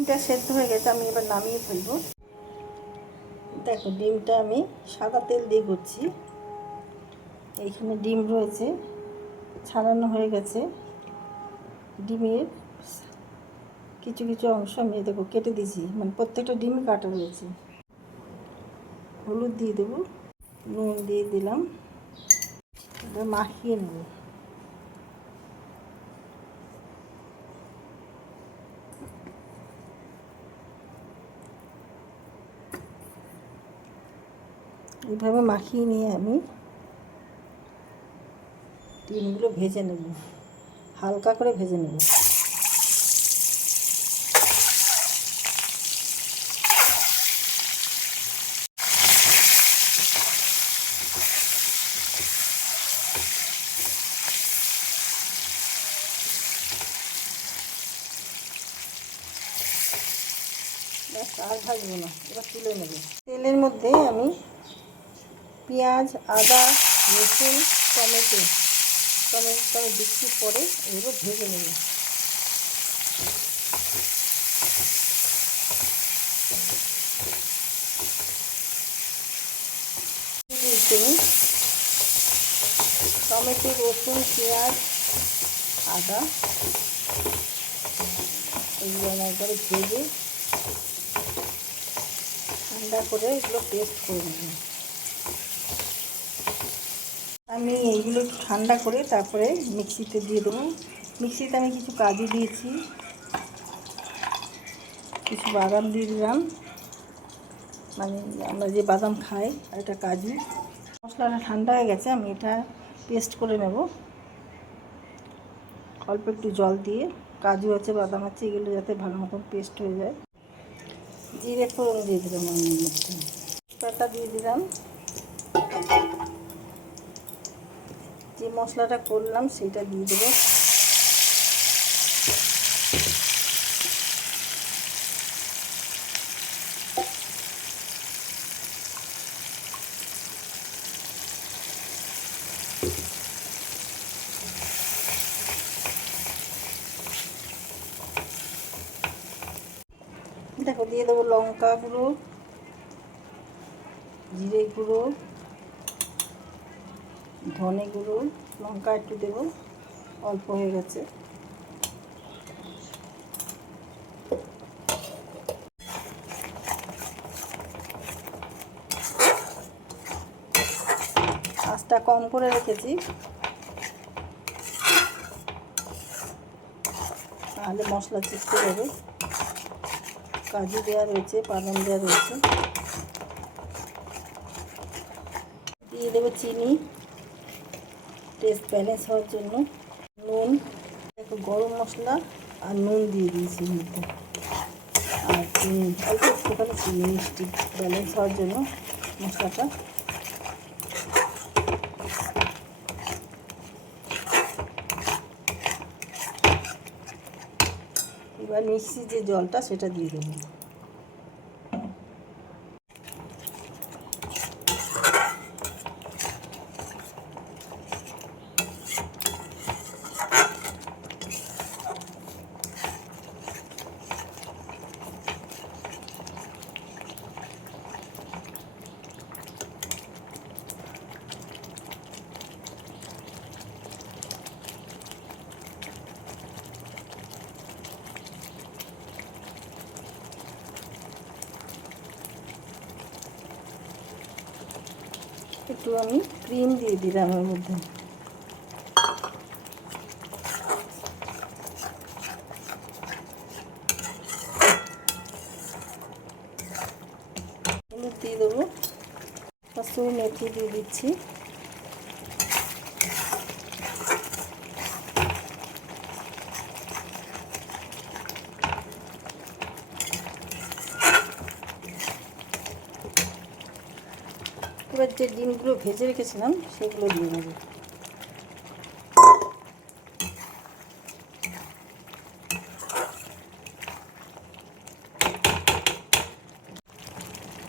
ডিমটা সেদ্ধ হয়ে গেছে, আমি এবার নামিয়ে ফেলবো। দেখো ডিমটা আমি সাদা তেল দিয়ে করছি। এইখানে ডিম রয়েছে, ছাড়ানো হয়ে গেছে। ডিমের কিছু কিছু অংশ আমি দেখো কেটে দিয়েছি, মানে প্রত্যেকটা ডিমই কাটা রয়েছে। হলুদ দিয়ে দেবো, নুন দিয়ে দিলাম, এবার মাখিয়ে নেব। এইভাবে মাখিয়ে নিয়ে আমি ডিমগুলো ভেজে নেব, হালকা করে ভেজে নেব। ব্যাস, আর ভাজবো না, এবার তুলে নেব। তেলের মধ্যে আমি পেঁয়াজ, আদা, রসুন, টমেটো দিচ্ছি, পরে এগুলো ভেজে নেব। টমেটো, রসুন, পেঁয়াজ, আদা এগুলো আমি একবারে ভেজে ঠান্ডা করে এগুলো পেস্ট করে নেব। আমি এইগুলো একটু ঠান্ডা করে তারপরে মিক্সিতে দিয়ে দেবো। মিক্সিতে আমি কিছু কাজু দিয়েছি, কিছু বাদাম দিয়ে দিলাম, মানে আমরা যে বাদাম খাই, আর এটা কাজু। মশলাটা ঠান্ডা হয়ে গেছে, আমি এটা পেস্ট করে নেব। অল্প একটু জল দিয়ে, কাজু আছে, বাদাম আছে, এগুলো যাতে ভালো মতন পেস্ট হয়ে যায়। জিরে ফোড়ন দিয়ে দিলাম, আমি মধ্যে পাতা দিয়ে দিলাম। যে মশলাটা করলাম সেটা দিয়ে দেবো। দেখো দিয়ে দেবো লঙ্কা গুঁড়ো, জিরে গুঁড়ো, ধনে গুঁড়ো, লঙ্কা একটু দেবো, অল্প হয়ে গেছে। আঁচটা কম করে রেখেছি, তাহলে মশলা চিপতে যাবে। কাজু দেওয়া রয়েছে, বাদাম দেওয়া রয়েছে। দিয়ে দেবো চিনি, টেস্ট ব্যালেন্স হওয়ার জন্য। নুন, একটু গরম মশলা আর নুন দিয়ে দিয়েছি মধ্যে, আর চিনি অল্প একটুখানি চিনি, মিষ্টি ব্যালেন্স হওয়ার জন্য মশলাটা। এবার মিক্সি যে জলটা সেটা দিয়ে দেবো। একটু আমি ক্রিম দিয়ে দিলাম এর মধ্যে। হলুদ দিয়ে দেবো, কসুরি মেথি দিয়ে দিচ্ছি। এবার যে ডিমগুলো ভেজে রেখেছিলাম সেগুলো দিয়ে দেবো।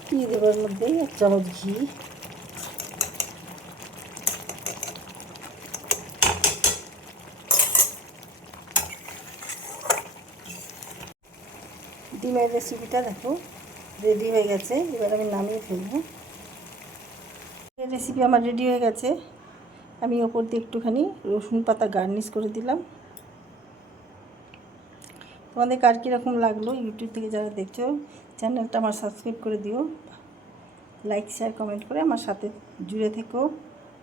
দিয়ে দেবার মধ্যে 1 চামচ ঘি, ডিমের রেসিপিটা দেখো রেডি হয়ে গেছে। এবার আমি নামিয়ে ফেলবো। রেসিপি আমার রেডি হয়ে গেছে। আমি ওপর দিয়ে একটুখানি রসুন পাতা গার্নিশ করে দিলাম। তোমাদের কার কীরকম লাগলো, ইউটিউব থেকে যারা দেখছো চ্যানেলটা আমার সাবস্ক্রাইব করে দিও, লাইক শেয়ার কমেন্ট করে আমার সাথে জুড়ে থেকো।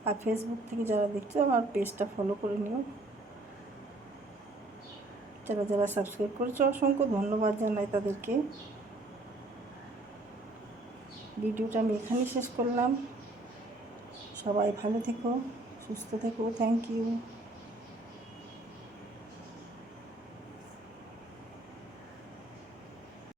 আর ফেসবুক থেকে যারা দেখছো আমার পেজটা ফলো করে নিও। যারা যারা সাবস্ক্রাইব করেছো অসংখ্য ধন্যবাদ জানাই তাদেরকে। ভিডিওটা আমি এখানেই শেষ করলাম। সবাই ভালো থেকো, সুস্থ থেকো। Thank you.